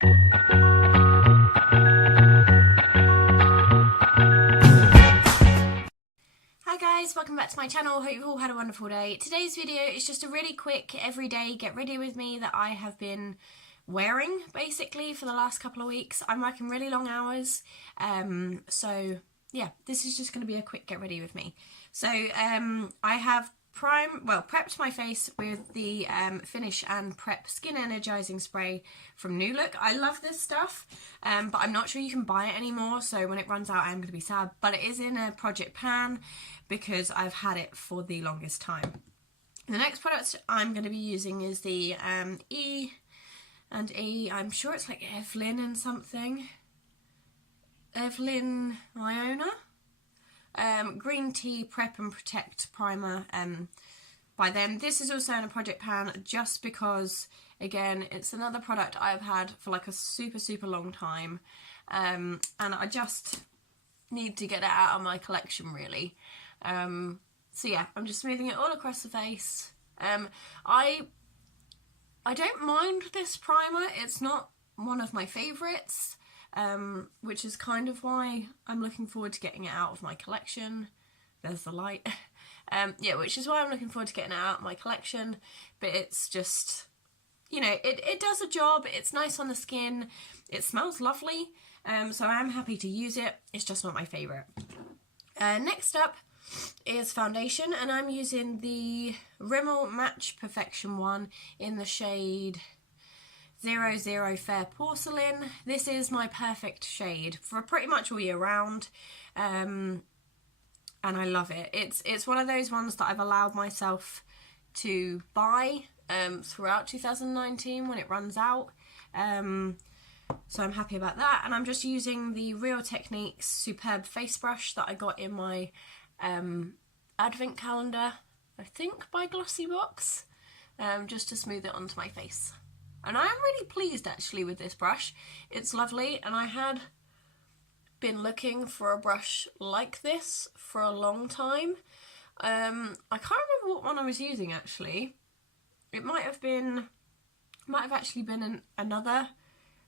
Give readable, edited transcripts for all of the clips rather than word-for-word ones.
Hi guys, welcome back to my channel. Hope you've all had a wonderful day. Today's video is just a really quick everyday get ready with me that I have been wearing basically for the last couple of weeks. I'm working really long hours, so yeah, this is just going to be a quick get ready with me. So I have prepped my face with the Finish and Prep Skin Energizing Spray from New Look. I love this stuff, but I'm not sure you can buy it anymore, so when it runs out I'm going to be sad. But it is in a Project Pan because I've had it for the longest time. The next product I'm going to be using is the E&E, I'm sure it's like Evelyn and something. Evelyn Iona? Green Tea Prep and Protect Primer by them. This is also in a Project Pan just because, again, it's another product I've had for like a super long time, and I just need to get it out of my collection really. So yeah, I'm just smoothing it all across the face. I don't mind this primer, it's not one of my favourites. Which is kind of why I'm looking forward to getting it out of my collection. There's the light. Yeah, which is why I'm looking forward to getting it out of my collection. But it's just, you know, it does a job. It's nice on the skin. It smells lovely. So I am happy to use it. It's just not my favourite. Next up is foundation, and I'm using the Rimmel Match Perfection one in the shade 00 Fair Porcelain. This is my perfect shade for pretty much all year round, and I love it. It's one of those ones that I've allowed myself to buy throughout 2019 when it runs out, so I'm happy about that. And I'm just using the Real Techniques Superb Face Brush that I got in my advent calendar, I think by Glossybox, just to smooth it onto my face. And I am really pleased actually with this brush. It's lovely, and I had been looking for a brush like this for a long time. I can't remember what one I was using actually. It might have actually been another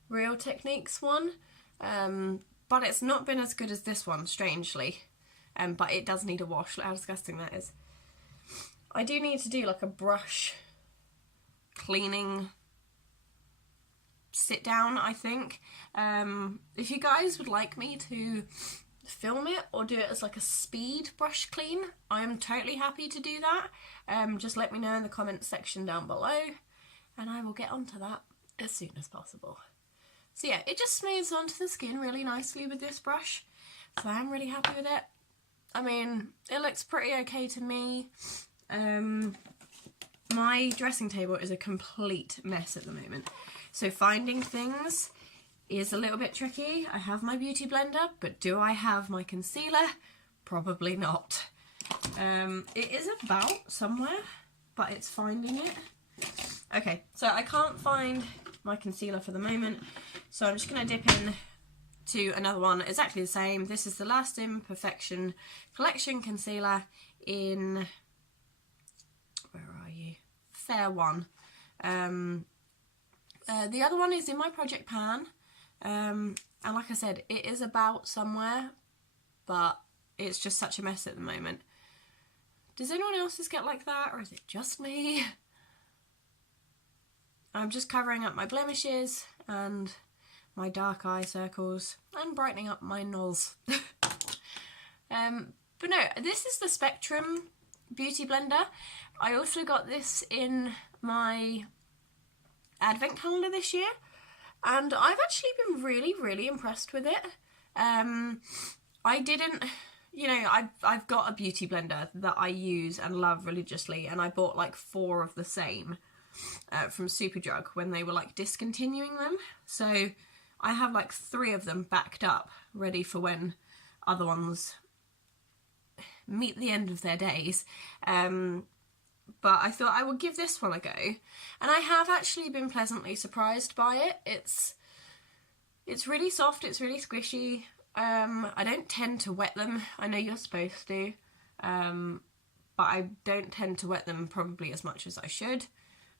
Real Techniques one, but it's not been as good as this one, strangely. But it does need a wash. Look how disgusting that is. I do need to do like a brush cleaning sit down, I think. If you guys would like me to film it or do it as like a speed brush clean, I am totally happy to do that. Just let me know in the comments section down below and I will get onto that as soon as possible. So yeah, it just smooths onto the skin really nicely with this brush, so I'm really happy with it. I mean, it looks pretty okay to me. My dressing table is a complete mess at the moment, so finding things is a little bit tricky. I have my beauty blender, but do I have my concealer? Probably not. It is about somewhere, but it's finding it. Okay, so I can't find my concealer for the moment, so I'm just going to dip in to another one exactly the same. This is the Lasting Perfection Collection Concealer in, where are you? Fair One. The other one is in my Project Pan, and like I said, it is about somewhere, but it's just such a mess at the moment. Does anyone else's get like that, or is it just me? I'm just covering up my blemishes and my dark eye circles and brightening up my nose. But no, this is the Spectrum Beauty Blender. I also got this in my advent calendar this year, and I've actually been really impressed with it. I didn't, you know, I've got a beauty blender that I use and love religiously, and I bought like 4 of the same from Superdrug when they were like discontinuing them, so I have like 3 of them backed up ready for when other ones meet the end of their days. But I thought I would give this one a go, and I have actually been pleasantly surprised by it. It's really soft, it's really squishy. I don't tend to wet them. I know you're supposed to, but I don't tend to wet them probably as much as I should.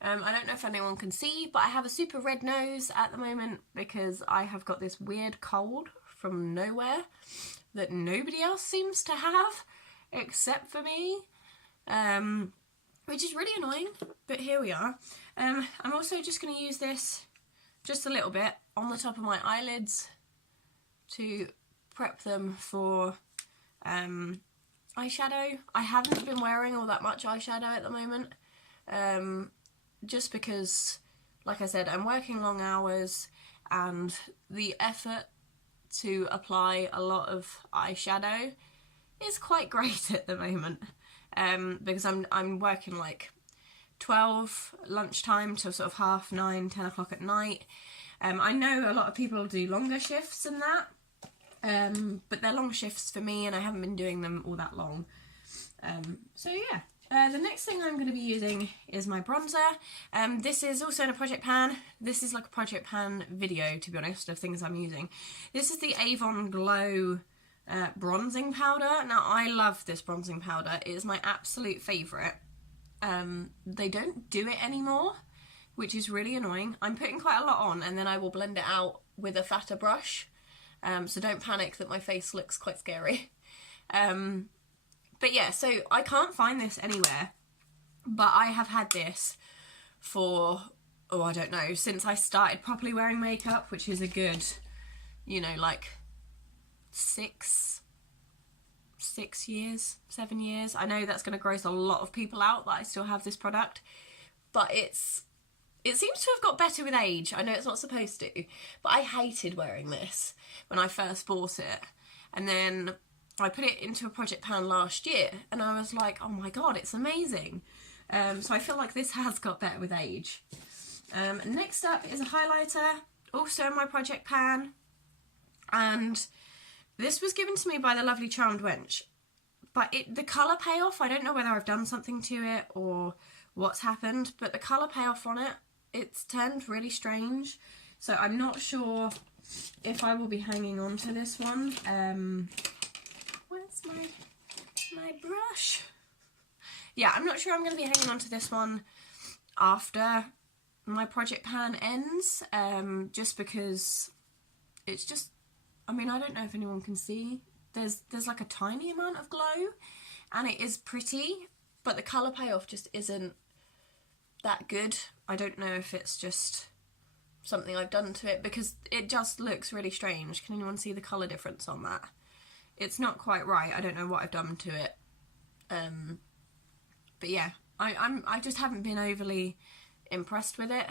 I don't know if anyone can see, but I have a super red nose at the moment because I have got this weird cold from nowhere that nobody else seems to have except for me, which is really annoying, but here we are. I'm also just going to use this just a little bit on the top of my eyelids to prep them for eyeshadow. I haven't been wearing all that much eyeshadow at the moment, just because, like I said, I'm working long hours and the effort to apply a lot of eyeshadow is quite great at the moment, because I'm working like 12 lunchtime till sort of 9:30, 10 o'clock at night. I know a lot of people do longer shifts than that, but they're long shifts for me and I haven't been doing them all that long. So yeah. The next thing I'm going to be using is my bronzer. This is also in a project pan. This is like a project pan video, to be honest, of things I'm using. This is the Avon Glow bronzing powder. Now, I love this bronzing powder. It is my absolute favourite. They don't do it anymore, which is really annoying. I'm putting quite a lot on and then I will blend it out with a fatter brush. So don't panic that my face looks quite scary. But yeah, so I can't find this anywhere, but I have had this for, oh, I don't know, since I started properly wearing makeup, which is a good, you know, like 6 years, 7 years. I know that's going to gross a lot of people out that I still have this product, but it seems to have got better with age. I know it's not supposed to, but I hated wearing this when I first bought it. And then I put it into a project pan last year and I was like, oh my god, it's amazing. So I feel like this has got better with age. Next up is a highlighter, also in my project pan. And this was given to me by the lovely Charmed Wench. But the colour payoff, I don't know whether I've done something to it or what's happened, but the colour payoff on it, it's turned really strange. So I'm not sure if I will be hanging on to this one. Where's my brush? Yeah, I'm not sure I'm going to be hanging on to this one after my project pan ends, just because it's just, I mean, I don't know if anyone can see. There's like a tiny amount of glow and it is pretty, but the colour payoff just isn't that good. I don't know if it's just something I've done to it because it just looks really strange. Can anyone see the colour difference on that? It's not quite right. I don't know what I've done to it. But yeah, I just haven't been overly impressed with it.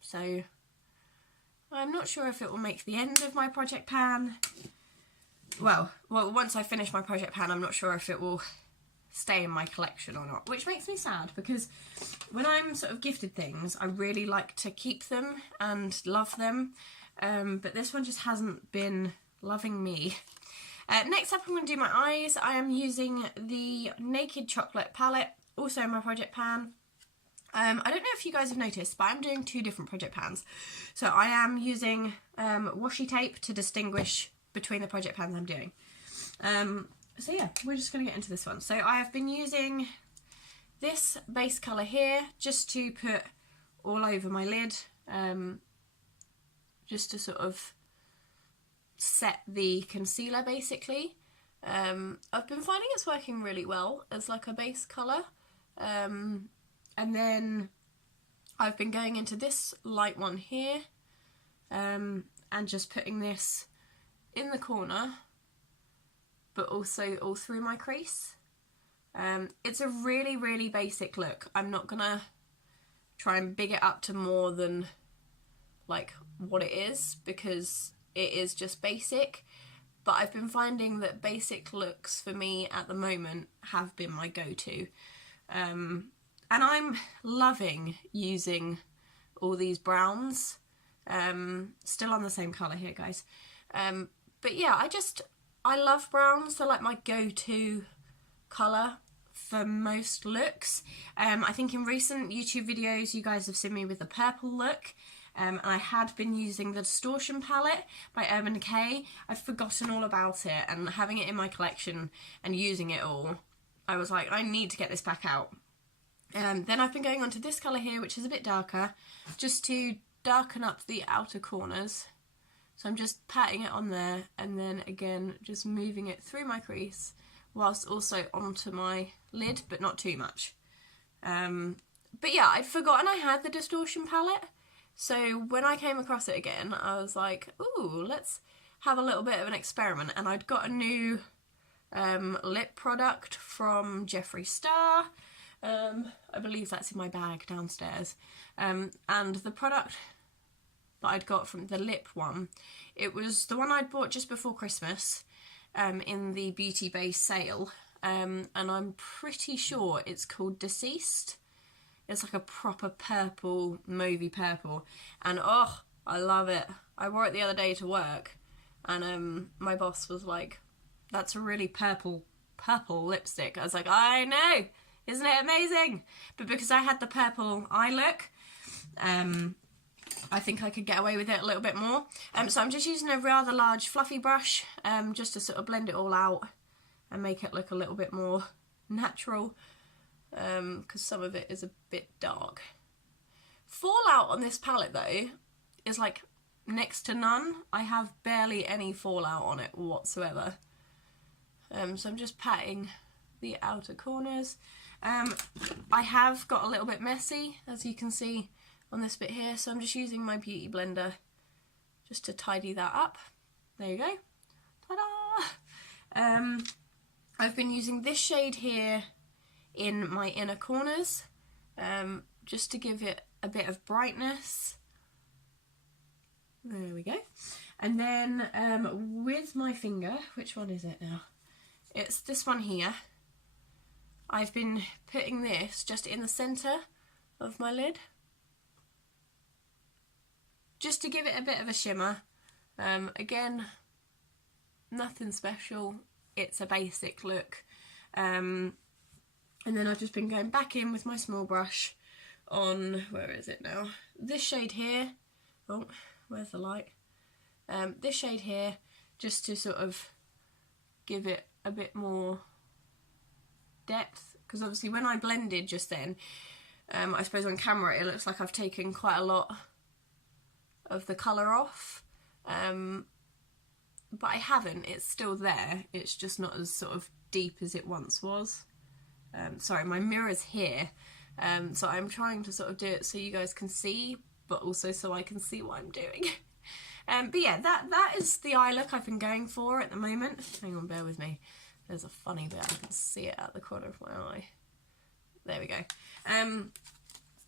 So I'm not sure if it will make the end of my project pan. Well, once I finish my project pan, I'm not sure if it will stay in my collection or not, which makes me sad because when I'm sort of gifted things, I really like to keep them and love them. But this one just hasn't been loving me. Next up, I'm going to do my eyes. I am using the Naked Chocolate palette, also in my project pan. I don't know if you guys have noticed, but I'm doing 2 different project pans. So I am using washi tape to distinguish between the project pans I'm doing. So yeah, we're just going to get into this one. So I have been using this base colour here just to put all over my lid, just to sort of set the concealer basically. I've been finding it's working really well as like a base colour. And then I've been going into this light one here, and just putting this in the corner, but also all through my crease. It's a really, really basic look. I'm not gonna try and big it up to more than like what it is, because it is just basic. But I've been finding that basic looks for me at the moment have been my go-to. And I'm loving using all these browns. Still on the same colour here, guys. But yeah, I love browns. They're like my go-to colour for most looks. I think in recent YouTube videos you guys have seen me with the purple look. And I had been using the Distortion palette by Urban Decay. I've forgotten all about it, and having it in my collection and using it all, I was like, I need to get this back out. Then I've been going on to this colour here, which is a bit darker, just to darken up the outer corners. So I'm just patting it on there, and then again just moving it through my crease whilst also onto my lid, but not too much. But yeah, I'd forgotten I had the Distortion palette, so when I came across it again I was like, ooh, let's have a little bit of an experiment. And I'd got a new lip product from Jeffree Star. I believe that's in my bag downstairs, and the product that I'd got from the lip one, it was the one I'd bought just before Christmas in the Beauty Bay sale, and I'm pretty sure it's called Deceased. It's like a proper purple, mauvey purple, and oh, I love it. I wore it the other day to work, and my boss was like, that's a really purple lipstick. I was like, I know, isn't it amazing? But because I had the purple eye look, I think I could get away with it a little bit more. So I'm just using a rather large fluffy brush just to sort of blend it all out and make it look a little bit more natural, because some of it is a bit dark. Fallout on this palette though is like next to none. I have barely any fallout on it whatsoever. So I'm just patting the outer corners. I have got a little bit messy, as you can see on this bit here, so I'm just using my beauty blender just to tidy that up. There you go. Ta-da! I've been using this shade here in my inner corners, just to give it a bit of brightness. There we go. And then with my finger, which one is it now? It's this one here. I've been putting this just in the centre of my lid, just to give it a bit of a shimmer. Again, nothing special, it's a basic look. And then I've just been going back in with my small brush on, where is it now? This shade here. Oh, where's the light? This shade here, just to sort of give it a bit more depth, because obviously when I blended just then, I suppose on camera it looks like I've taken quite a lot of the colour off, but I haven't. It's still there, it's just not as sort of deep as it once was. Sorry, my mirror's here, so I'm trying to sort of do it so you guys can see, but also so I can see what I'm doing. But yeah, that is the eye look I've been going for at the moment. Hang on, bear with me. There's a funny bit, I can see it at the corner of my eye. There we go.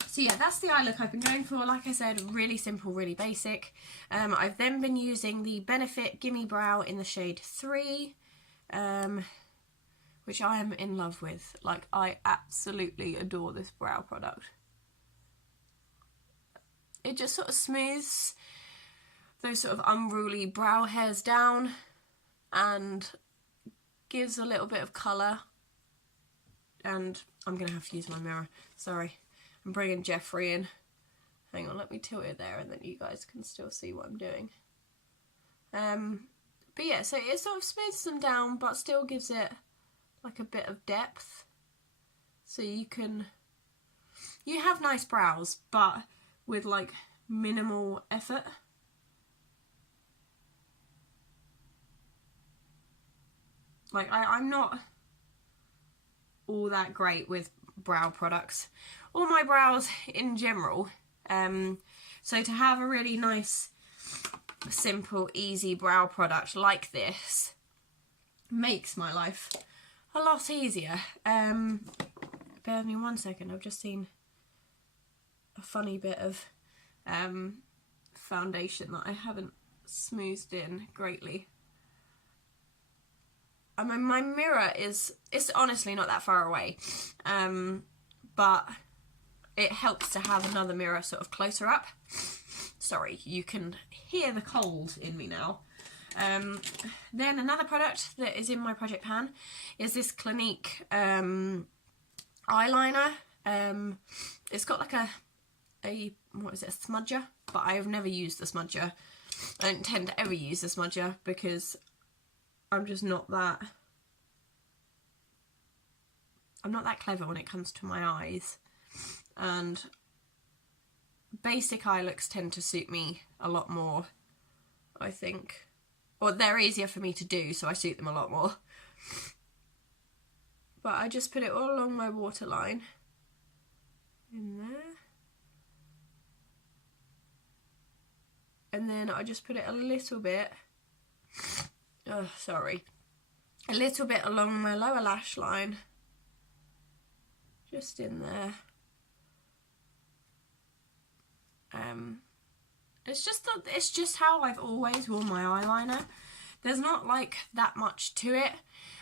So yeah, that's the eye look I've been going for. Like I said, really simple, really basic. I've then been using the Benefit Gimme Brow in the shade 3, which I am in love with. Like, I absolutely adore this brow product. It just sort of smooths those sort of unruly brow hairs down and gives a little bit of colour. And I'm going to have to use my mirror, sorry. I'm bringing Jeffree in. Hang on, let me tilt it there and then you guys can still see what I'm doing. But yeah, so it sort of smooths them down but still gives it like a bit of depth. So you have nice brows but with like minimal effort. Like, I'm not all that great with brow products, or my brows in general. So to have a really nice, simple, easy brow product like this makes my life a lot easier. Bear with me 1 second, I've just seen a funny bit of foundation that I haven't smoothed in greatly. I mean, my mirror it's honestly not that far away, but it helps to have another mirror sort of closer up. Sorry, you can hear the cold in me now. Then another product that is in my project pan is this Clinique eyeliner. It's got like a what is it, a smudger, but I have never used the smudger. I don't tend to ever use the smudger because I'm just not that... I'm not that clever when it comes to my eyes. and basic eye looks tend to suit me a lot more, I think. Or they're easier for me to do, so I suit them a lot more. But I just put it all along my waterline. In there. And then I just put it a little bit, a little bit along my lower lash line. Just in there. It's just how I've always worn my eyeliner. There's not like that much to it.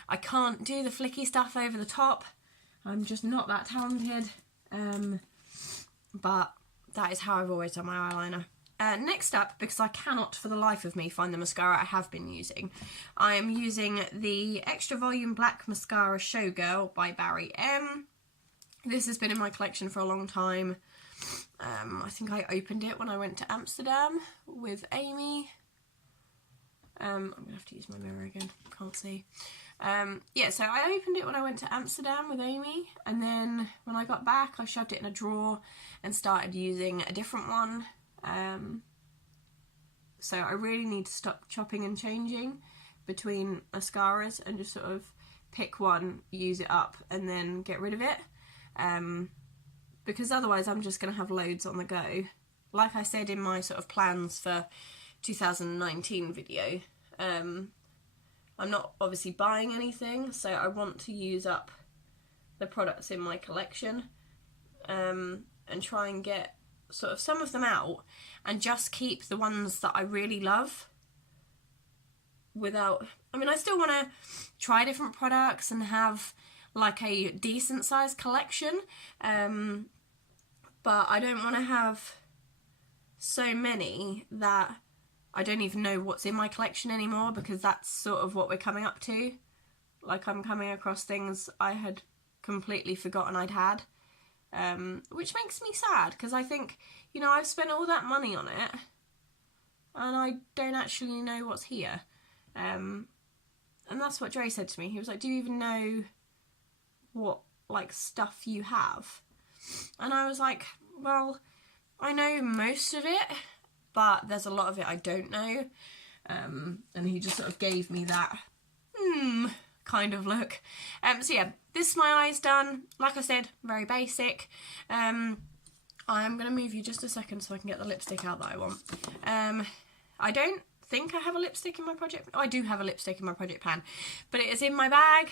I can't do the flicky stuff over the top. I'm just not that talented. But that is how I've always done my eyeliner. Next up, because I cannot for the life of me find the mascara I have been using, I am using the Extra Volume Black Mascara Showgirl by Barry M. This has been in my collection for a long time. I think I opened it when I went to Amsterdam with Amy. I'm going to have to use my mirror again, can't see. Yeah, so I opened it when I went to Amsterdam with Amy, and then when I got back I shoved it in a drawer and started using a different one. So I really need to stop chopping and changing between mascaras and just sort of pick one, use it up, and then get rid of it. Because otherwise I'm just going to have loads on the go. Like I said in my sort of plans for 2019 video, I'm not obviously buying anything, so I want to use up the products in my collection, and try and get sort of some of them out and just keep the ones that I really love without... I mean, I still want to try different products and have like a decent sized collection, but I don't want to have so many that I don't even know what's in my collection anymore, because that's sort of what we're coming up to. Like, I'm coming across things I had completely forgotten I'd had, which makes me sad, because I think, you know, I've spent all that money on it and I don't actually know what's here. And that's what Dre said to me. He was like, do you even know what, like, stuff you have? And I was like, well, I know most of it, but there's a lot of it I don't know. And he just sort of gave me that kind of look. So yeah, this is my eyes done. Like I said, very basic. I'm going to move you just a second so I can get the lipstick out that I want. I don't think I have a lipstick in my project. Oh, I do have a lipstick in my project pan, but it is in my bag.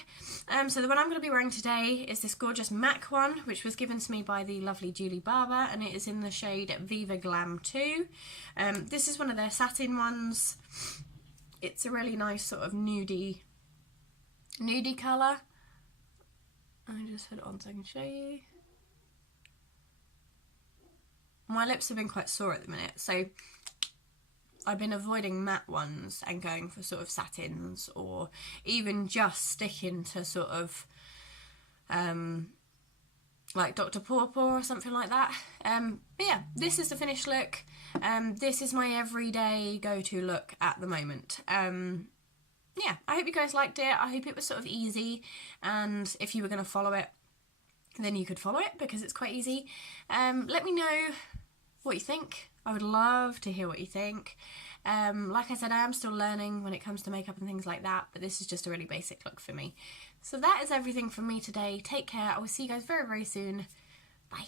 So the one I'm going to be wearing today is this gorgeous MAC one, which was given to me by the lovely Julie Barber, and it is in the shade Viva Glam 2. This is one of their satin ones. It's a really nice sort of nudie colour. I just put it on so I can show you. My lips have been quite sore at the minute, so I've been avoiding matte ones and going for sort of satins, or even just sticking to sort of like Dr. Pawpaw or something like that. But yeah, this is the finished look. This is my everyday go-to look at the moment. Yeah, I hope you guys liked it. I hope it was sort of easy, and if you were going to follow it, then you could follow it because it's quite easy. Let me know what you think. I would love to hear what you think. Like I said, I am still learning when it comes to makeup and things like that, but this is just a really basic look for me. So that is everything from me today. Take care. I will see you guys very, very soon. Bye.